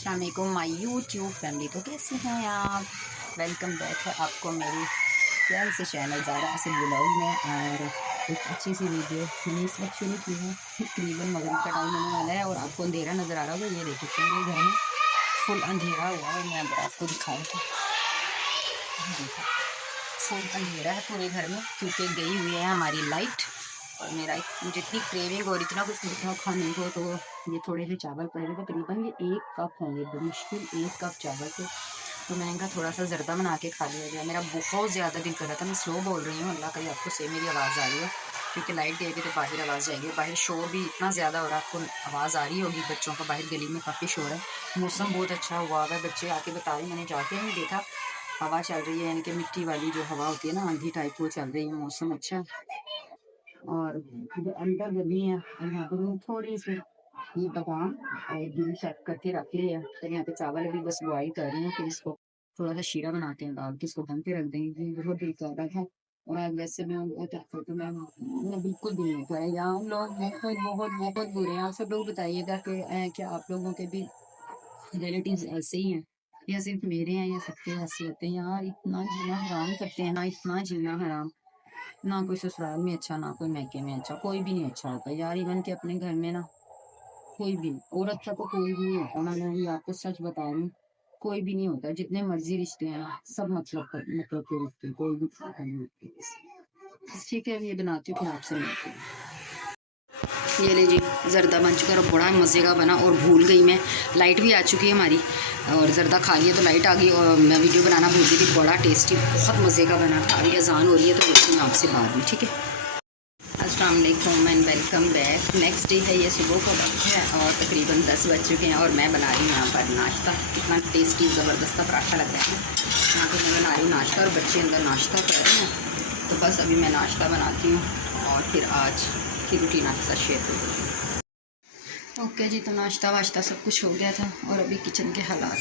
अस्सलाम वालेकुम my YouTube family. तो कैसे हैं आप? वेलकम बैक है आपको मेरी प्यार से चैनल ज़ारा असद ब्लॉग में। और एक अच्छी सी वीडियो मैंने इस वक्त शुरू की है। तकरीबन मगरिब का टाइम होने वाला है और आपको अंधेरा नज़र आ रहा होगा। ये देखिए पूरे घर में फुल अंधेरा हुआ है। मैं आपको दिखाऊँ तो फुल अंधेरा है पूरे घर में, क्योंकि गई हुई है हमारी लाइट। और मेरा मुझे इतनी क्रेविंग हो रही थी ना कुछ मीठा खाने को, तो ये थोड़े से चावल पड़े थे, तकरीबन ये 1 कप होंगे, मुश्किल 1 कप चावल थे। तो मैंने कहा थोड़ा सा जर्दा बना के खा लिया जाए। मेरा बहुत ज़्यादा दिल कर रहा था। मैं स्लो बोल रही हूँ, अल्लाह कहीं आपको से मेरी आवाज़ आ रही हो, क्योंकि लाइट गई तो बाहर आवाज़ जाएगी। बाहर शोर भी इतना ज़्यादा हो रहा है, आपको आवाज़ आ रही होगी बच्चों का। बाहर गली में काफ़ी शोर है। मौसम बहुत अच्छा हुआ है, बच्चे आके बता रहे, मैंने जाके नहीं देखा। हवा चल रही है, यानी कि मिट्टी वाली जो हवा होती है ना, आंधी टाइप वो चल रही है। मौसम अच्छा है। और अंदर गली है, यहाँ पर थोड़ी सी ये बादाम और घी सेट करके रख लिया है। तो यहाँ पे चावल अभी बस बॉईल कर रहे हैं, फिर इसको थोड़ा सा शीरा बनाते हैं डाल के इसको ढक के रख देंगे। बहुत दिल कर रहा था। और आज वैसे मैं बिल्कुल भी नहीं कर यहाँ लोग बहुत बहुत बहुत बुरे हैं। आप सब लोग बताइएगा कि क्या आप लोगों के भी रिलेटिव्स ऐसे ही हैं, या सिर्फ मेरे हैं, या सबके ऐसे होते हैं? यार इतना जीना हराम करते हैं ना, इतना जीना हराम। ना कोई ससुराल में अच्छा, ना कोई मैके में अच्छा, कोई भी नहीं अच्छा होता यार। इवन के अपने घर में ना कोई भी और अच्छा तो कोई भी नहीं होता। मैं ये आपको सच बता रही हूँ, कोई भी नहीं होता। जितने मर्जी रिश्ते हैं ना, सब मतलब के रिश्ते, कोई भी नहीं होते। ठीक है, ये बनाती हूँ, फिर आपसे मिलती हूँ। ये ले जी, जर्दा बन चुका और बड़ा मज़े का बना। और भूल गई मैं, लाइट भी आ चुकी है हमारी, और जर्दा खा लिया तो लाइट आ गई और मैं वीडियो बनाना भूल गई थी। बड़ा टेस्टी, बहुत मज़े का बना था। अभी अजान हो रही है तो मिलती हूँ आपसे बाद में, ठीक है। अस्सलाम वालेकुम and welcome back. Next day है, ये सुबह का वक्त है और तकरीबन 10 बज चुके हैं। और मैं बना रही हूँ यहाँ पर नाश्ता। कितना टेस्टी ज़बरदस्त पराठा लग रहा है। यहाँ पर मैं बना रही हूँ नाश्ता और बच्चे अंदर नाश्ता कर रहे हैं। तो बस अभी मैं नाश्ता बनाती हूँ और फिर आज की रूटीन आपके साथ शेयर करूँगी। ओके जी, तो नाश्ता वाश्ता सब कुछ हो गया था। और अभी किचन के हालात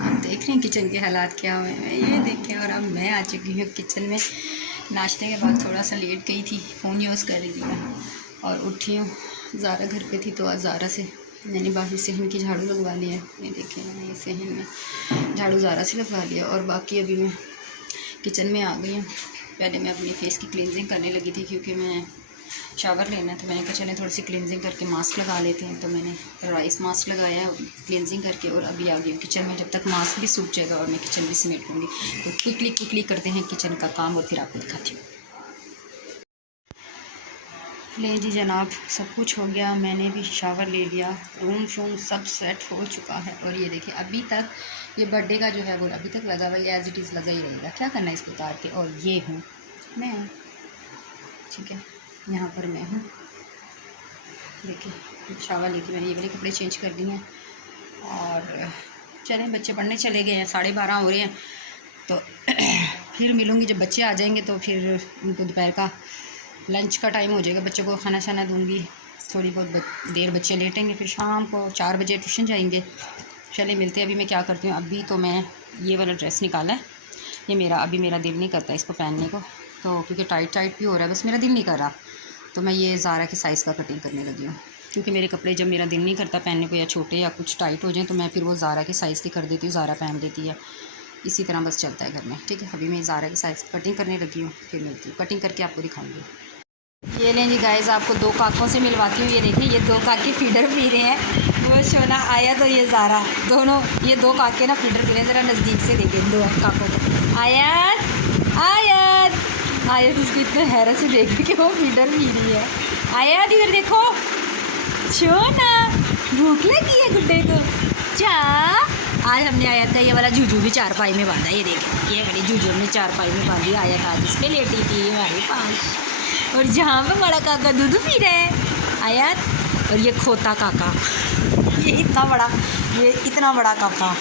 आप देख रहे हैं, किचन के हालात क्या हुए हैं ये देखें। और अब मैं आ चुकी हूँ किचन में। नाश्ते के बाद थोड़ा सा लेट गई थी, फ़ोन यूज़ कर रही थी मैं, और उठी हूँ। ज़ारा घर पे थी तो आज ज़ारा से मैंने बाहर सहन की झाड़ू लगवा लिया। ये देखिए, मैंने सहन में झाड़ू ज़ारा से लगवा लिया। और बाकी अभी मैं किचन में आ गई हूँ। पहले मैं अपनी फेस की क्लिनजिंग करने लगी थी, क्योंकि मैं शावर लेना था। मैंने कहा चले थोड़ी सी क्लिनजिंग करके मास्क लगा लेते हैं। तो मैंने राइस मास्क लगाया क्लिनजिंग करके, और अभी आ गई हूँ किचन में। जब तक मास्क भी सूख जाएगा और मैं किचन भी समेट लूँगी, तो क्विकली करते हैं किचन का काम और फिर आपको दिखाती हूँ। ले जी जनाब, सब कुछ हो गया। मैंने भी शावर ले लिया, रूम शूम सब सेट हो चुका है। और ये देखिए, अभी तक ये बर्थडे का जो है वो अभी तक लगा हुआ है, एज इट इज़ लगा ही रहेगा। क्या करना है इसको उतार के। और ये हूँ मैं, ठीक है, यहाँ पर मैं हूँ। देखिए, शावर ली थी मैंने, ये वाले कपड़े चेंज कर दिए हैं। और चलें, बच्चे पढ़ने चले गए हैं, 12:30 हो रहे हैं। तो फिर मिलूँगी जब बच्चे आ जाएंगे, तो फिर उनको दोपहर का लंच का टाइम हो जाएगा। बच्चों को खाना शाना दूँगी, थोड़ी बहुत देर बच्चे लेटेंगे, फिर शाम को 4 बजे ट्यूशन जाएंगे। चले मिलते हैं। अभी मैं क्या करती हूँ, अभी तो मैं ये वाला ड्रेस निकाला है, ये अभी मेरा दिल नहीं करता इसको पहनने को, तो क्योंकि टाइट भी हो रहा है, बस मेरा दिल नहीं कर रहा। तो मैं ये ज़ारा की साइज़ का कटिंग करने लगी हूँ, क्योंकि मेरे कपड़े जब मेरा दिल नहीं करता पहनने को, या छोटे या कुछ टाइट हो जाएं, तो मैं फिर वो ज़ारा की साइज़ की कर देती हूँ, ज़ारा पहन देती है। इसी तरह बस चलता है घर में, ठीक है। अभी मैं ज़ारा की साइज़ कटिंग करने लगी हूँ, फिर मिलती हूँ, कटिंग करके आपको दिखाऊंगी। ये लें जी गाइस, आपको 2 काकों से मिलवाती हूँ। ये देखिए, ये 2 काके फीडर पी रहे हैं। वो शोना आया तो ये ज़ारा, दोनों ये 2 काके ना फीडर पी रहे हैं। ज़रा नज़दीक से देखें 2 काकों को। आयत उसको इतने हैरत से देखे कि वो फीडर पी रही है। आयत इधर देखो, शोना भूख लगी है गुड्डे को। चा आज हमने आयत का ये वाला जूजू भी चारपाई में बांधा। ये देखें, ये वाली जूजू हमने चारपाई में बांधी। आयत आज इस पर लेटी थी हमारे पास। और जहाँ पे बड़ा काका दूध पी रहे हैं आयत, और ये खोता काका, ये इतना बड़ा काका,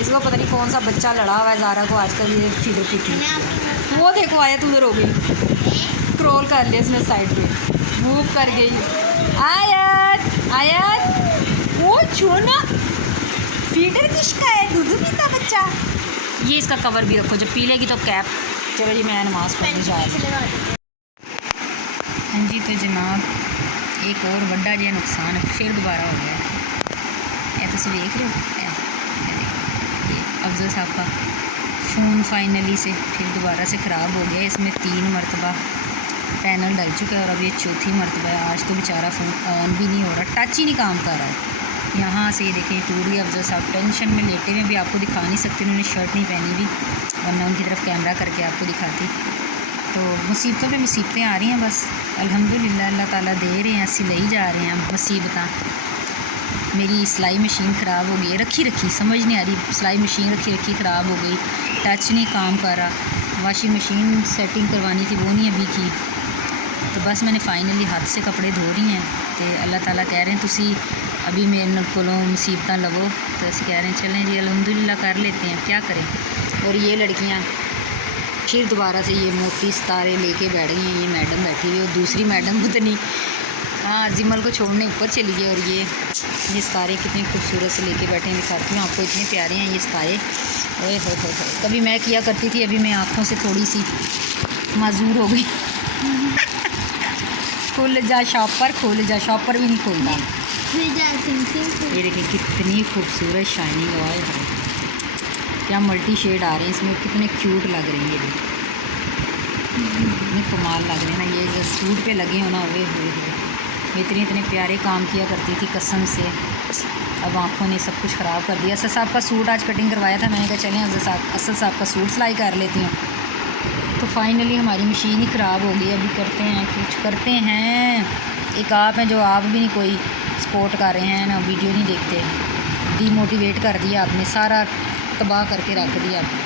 इसको पता नहीं कौन सा बच्चा लड़ा हुआ है ज़ारा को आजकल ये फीडर पीती। वो देखो आयत उधर हो गई, क्रॉल कर लिया इसने साइड पे, मूव कर गई। आयत वो छोना फीडर किसका है, दूध पीता बच्चा। ये इसका कवर भी रखो, जब पी लेगी तो कैप। चलो जी, मैं नमाज़ पढ़ने जा रही हूँ। हाँ जी, तो जनाब एक और बड़ा जो नुकसान फिर दोबारा हो गया। ये तो तुम देख रहे हो ये अफजल साहब का फ़ोन फाइनली से फिर दोबारा से ख़राब हो गया। इसमें 3 मरतबा पैनल डल चुका है और अब ये चौथी मरतबा है। आज तो बेचारा फ़ोन ऑन भी नहीं हो रहा, टच ही नहीं काम कर रहा है। यहाँ से देखें टूट गया। अफजल साहब टेंशन में लेटे हुए भी आपको दिखा नहीं सकते, उन्होंने शर्ट नहीं पहनी भी, वरना उनकी तरफ कैमरा करके आपको दिखाती। तो मुसीबतों पे मुसीबतें आ रही हैं बस, अल्हम्दुलिल्लाह अल्लाह ताला दे रहे हैं, असी ले जा रहे हैं मुसीबत। मेरी सिलाई मशीन ख़राब हो गई, रखी समझ नहीं आ रही, सिलाई मशीन रखी ख़राब हो गई, टच नहीं काम कर रहा। वॉशिंग मशीन सेटिंग करवानी थी, वो नहीं अभी की। तो बस मैंने फाइनली हाथ से कपड़े धो रही हैं। तो अल्लाह ताला कह रहे हैं तुसी अभी मेरे कोलों मुसीबत लवो, तो असी कह रहे हैं चलें जी अल्हम्दुलिल्लाह कर लेते हैं, क्या करें। और ये लड़कियाँ फिर दोबारा से ये मोटी सितारे लेके बैठ गई हैं। ये मैडम बैठी हुई और दूसरी मैडम पता नहीं हाँ जिमल को छोड़ने ऊपर चली गई। और ये सितारे कितने खूबसूरत से लेके बैठे हैं, दिखाती हूँ आपको, इतने प्यारे हैं ये सितारे। ओए हो कभी मैं किया करती थी, अभी मैं आँखों से थोड़ी सी माजूर हो गई। खुल जा शॉपर भी नहीं खोलता। ये देखिए कितनी खूबसूरत शाइनिंग ऑयल है, क्या मल्टी शेड आ रहे हैं इसमें, कितने क्यूट लग रही है, इतने कमाल लग रहे हैं ना। ये जो सूट पे लगे हो ना, वे इतने प्यारे काम किया करती थी कसम से। अब आँखों ने सब कुछ ख़राब कर दिया। असद साहब का सूट आज कटिंग करवाया था, मैंने कहा चलें असद साहब का सूट सिलाई कर लेती हूँ। तो फाइनली हमारी मशीन ही ख़राब हो गई। अभी कुछ करते हैं। एक आप हैं जो आप भी नहीं कोई सपोर्ट कर रहे हैं ना, वीडियो नहीं देखते, डीमोटिवेट कर दिया आपने, सारा तबाह करके रख दिया आपने।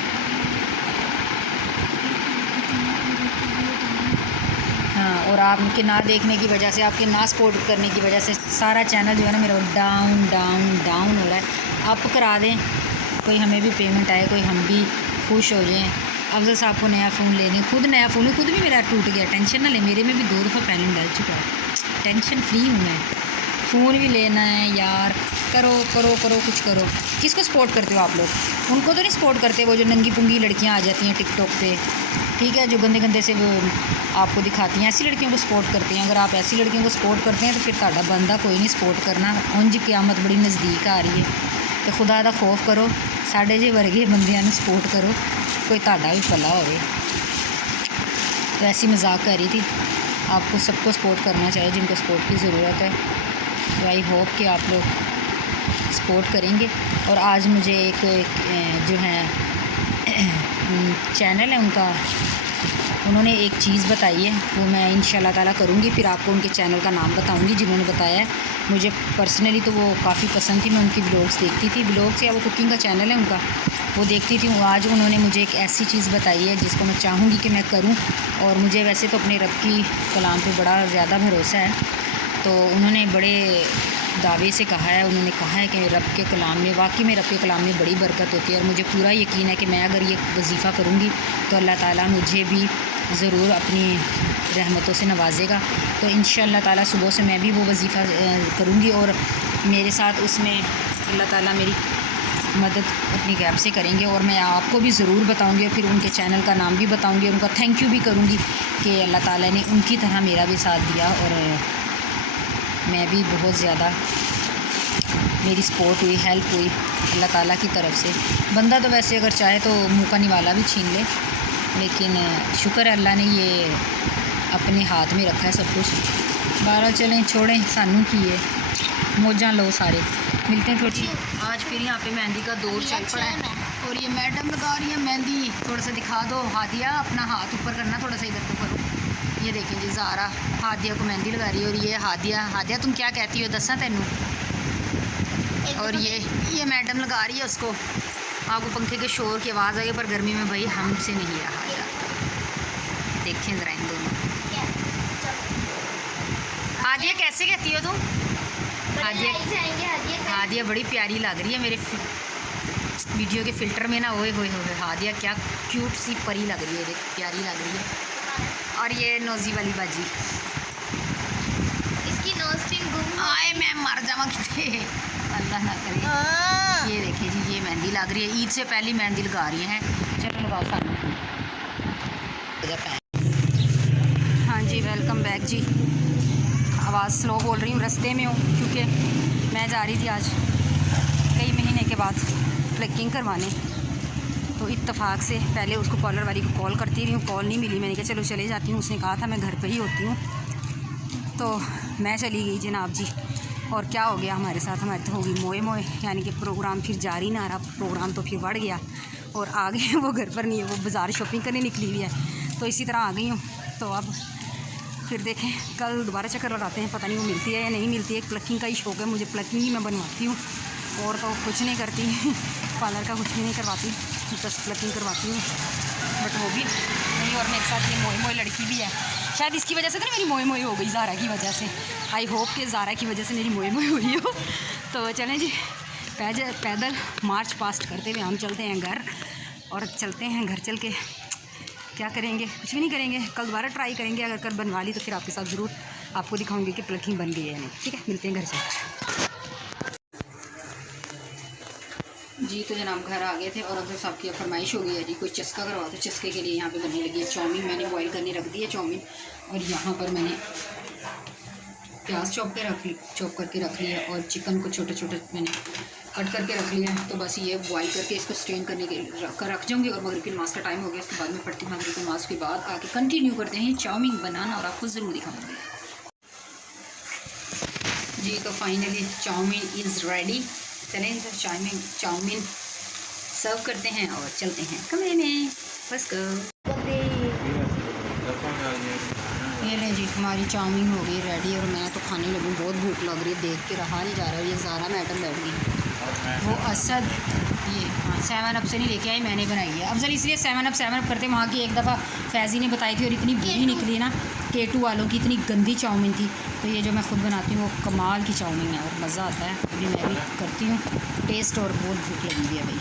हाँ, और आपके ना देखने की वजह से, आपके ना सपोर्ट करने की वजह से सारा चैनल जो है ना मेरा डाउन हो रहा है। अप करा दें, कोई हमें भी पेमेंट आए, कोई हम भी खुश हो जाएं। अफजल साहब को नया फ़ोन लेने, खुद नया फ़ोन, खुद भी मेरा टूट गया, टेंशन ना ले, मेरे में भी 2 दफ़ा पैनल डल चुका है, टेंशन फ्री हूँ मैं। फ़ोन भी लेना है यार, करो कुछ करो। किसको सपोर्ट करते हो आप लोग? उनको तो नहीं सपोर्ट करते, वो जो नंगी पुंगी लड़कियां आ जाती हैं टिकटॉक पे, ठीक है, जो गंदे से वो आपको दिखाती हैं, ऐसी लड़कियों को सपोर्ट करते हैं। अगर आप ऐसी लड़कियों को सपोर्ट करते हैं तो फिर ताड़ा बंदा कोई नहीं सपोर्ट करना। उंज क़यामत बड़ी नज़दीक आ रही है, तो खुदा दा खौफ करो, साढ़े जे वर्गे बंदियां नूं सपोर्ट करो, कोई ताड़ा भी भला होवे। तो ऐसी मजाक कर रही थी, आपको सबको सपोर्ट करना चाहिए जिनको सपोर्ट की ज़रूरत है। तो आई होप कि आप लोग सपोर्ट करेंगे। और आज मुझे एक जो है चैनल है उनका, उन्होंने एक चीज़ बताई है, वो मैं इंशाल्लाह ताला करूँगी, फिर आपको उनके चैनल का नाम बताऊँगी जिन्होंने बताया है। मुझे पर्सनली तो वो काफ़ी पसंद थी, मैं उनकी व्लॉग्स देखती थी, व्लॉग्स या वो कुकिंग का चैनल है उनका, वो देखती थी। आज उन्होंने मुझे एक ऐसी चीज़ बताई है जिसको मैं चाहूँगी कि मैं करूँ। और मुझे वैसे तो अपने रब की कलाम पे बड़ा ज़्यादा भरोसा है, तो उन्होंने बड़े दावे से कहा है, उन्होंने कहा है कि रब के कलाम में, वाकई में रब के कलाम में बड़ी बरकत होती है। और मुझे पूरा यकीन है कि मैं अगर ये वजीफ़ा करूँगी तो अल्लाह ताला मुझे भी ज़रूर अपनी रहमतों से नवाजेगा। तो इंशाअल्लाह ताला सुबह से मैं भी वो वजीफ़ा करूँगी और मेरे साथ उसमें अल्लाह ताला मेरी मदद अपनी गैप से करेंगे। और मैं आपको भी ज़रूर बताऊँगी और फिर उनके चैनल का नाम भी बताऊँगी और उनका थैंक यू भी करूँगी कि अल्लाह ताला ने उनकी तरह मेरा भी साथ दिया और मैं भी बहुत ज़्यादा मेरी सपोर्ट हुई, हेल्प हुई अल्लाह ताला की तरफ से। बंदा तो वैसे अगर चाहे तो मुँह का निवाला भी छीन ले, लेकिन शुक्र है अल्लाह ने ये अपने हाथ में रखा है सब कुछ। 12 चलें छोड़ें, सानू की है, मौजां लो सारे। मिलते हैं थोड़ी। आज फिर यहाँ पे मेहंदी का दौर चल पड़ा है और ये मैडम लगा रही है मेहंदी। थोड़ा सा दिखा दो हादिया, अपना हाथ ऊपर करना, थोड़ा सा इधर को करो। ये देखें जी, ज़ारा हादिया को मेहंदी लगा रही है। और ये हादिया तुम क्या कहती हो दसा तेनू। और ये मैडम लगा रही है उसको। आपको पंखे के शोर की आवाज़ आई, पर गर्मी में भाई हमसे नहीं रहा जाता। देखें ज़रा इन दोनों। हादिया कैसे कहती हो तुम? हादिया बड़ी प्यारी लग रही है मेरे वीडियो के फ़िल्टर में ना। ओए होए होए, हादिया क्या क्यूट सी परी लग रही है, देख प्यारी लग रही है। और ये नोजी वाली बाजी, इसकी नोज पिन गुम आए मैं मर जावा कितने, अल्लाह ना करे। ये देखिए जी, ये मेहंदी लग रही है, ईद से पहली मेहंदी लगा रही हैं। चलो लगाओ सानू। हाँ जी, वेलकम बैक जी। आवाज़ स्लो बोल रही हूँ, रास्ते में हूँ क्योंकि मैं जा रही थी आज के बाद प्लकिंग करवाने। तो इत्तेफाक से पहले उसको पार्लर वाली को कॉल करती रही हूँ, कॉल नहीं मिली। मैंने कहा चलो चले जाती हूँ, उसने कहा था मैं घर पे ही होती हूँ। तो मैं चली गई जनाब जी। और क्या हो गया हमारे साथ, हमारी तो होगी मोए मोए, यानी कि प्रोग्राम फिर जारी ना रहा, प्रोग्राम तो फिर बढ़ गया और आ गए वो घर पर नहीं है, वो बाज़ार शॉपिंग करने निकली हुई है। तो इसी तरह आ गई हूँ। तो अब फिर देखें कल दोबारा चक्कर लगाते हैं, पता नहीं वो मिलती है या नहीं मिलती है। प्लकिंग का ही शौक़ है मुझे, प्लकिंग ही मैं बनवाती हूँ और तो कुछ नहीं करती पार्लर का कुछ भी नहीं करवाती, बस प्लकिंग करवाती हूँ। बट वो भी नहीं, और मेरे साथ ये मोए मोए लड़की भी है, शायद इसकी वजह से तो मेरी मोए मोए हो गई ज़ारा की वजह से। आई होप कि ज़ारा की वजह से मेरी मोए मोए हुई हो। तो चलें जी, पैदल मार्च पास्ट करते हुए हम चलते हैं घर। और चलते हैं घर, चल के क्या करेंगे, कुछ भी नहीं करेंगे। कल दोबारा ट्राई करेंगे, अगर कल बनवा ली तो फिर आपके साथ ज़रूर आपको दिखाऊंगी कि प्लकिंग बन गई है नहीं। ठीक है, मिलते हैं घर से जी। तो जनाब घर आ गए थे और अब साहब की फरमाइश हो गई है जी, कोई चस्का करवा। तो चस्के के लिए यहाँ पे बनने लगी है चाउमीन। मैंने बॉईल करने रख दी है चाउमीन, और यहाँ पर मैंने प्याज चॉप करके रख लिया और चिकन को छोटे छोटे मैंने कट करके रख लिया है। तो बस ये बॉईल करके इसको स्ट्रेन करने के रख जाऊँगी। और मगरिब की नमाज़ का टाइम हो गया, उसके बाद में पढ़ती मगरिब की नमाज़ के बाद आके कंटिन्यू करते हैं चाउमीन बनाना, और आपको ज़रूर दिखाऊँगी जी। तो फाइनली चाउमीन इज़ रेडी। चलें तो चाउमीन सर्व करते हैं और चलते हैं कमरे में। बस ये लें जी, हमारी चाउमीन हो गई रेडी और मैं तो खाने लगी। बहुत भूख लग रही है, देख के रहा नहीं जा रहा है। ये ज़ारा मैडम बैठ गई, वो असद ये हाँ 7 अप से नहीं लेके आई, मैंने बनाई है। अफजल इसलिए 7 अप करते वहाँ की एक दफ़ा फैज़ी ने बताई थी और इतनी बुरी निकली ना, K2 वालों की इतनी गंदी चाउमीन थी। तो ये जो मैं ख़ुद बनाती हूँ वो कमाल की चाउमीन है और मज़ा आता है। अभी मैं भी करती हूँ टेस्ट और बहुत भूख लगी हुई है भाई।